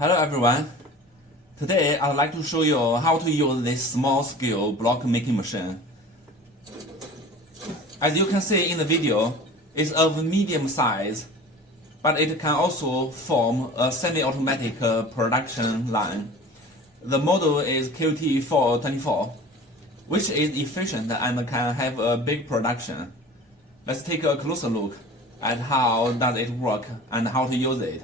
Hello everyone. Today I'd like to show you how to use this small-scale block making machine. As you can see in the video, it's of medium size, but it can also form a semi-automatic production line. The model is qt4-24, which is efficient and can have a big production. Let's take a closer look at how does it work and how to use it.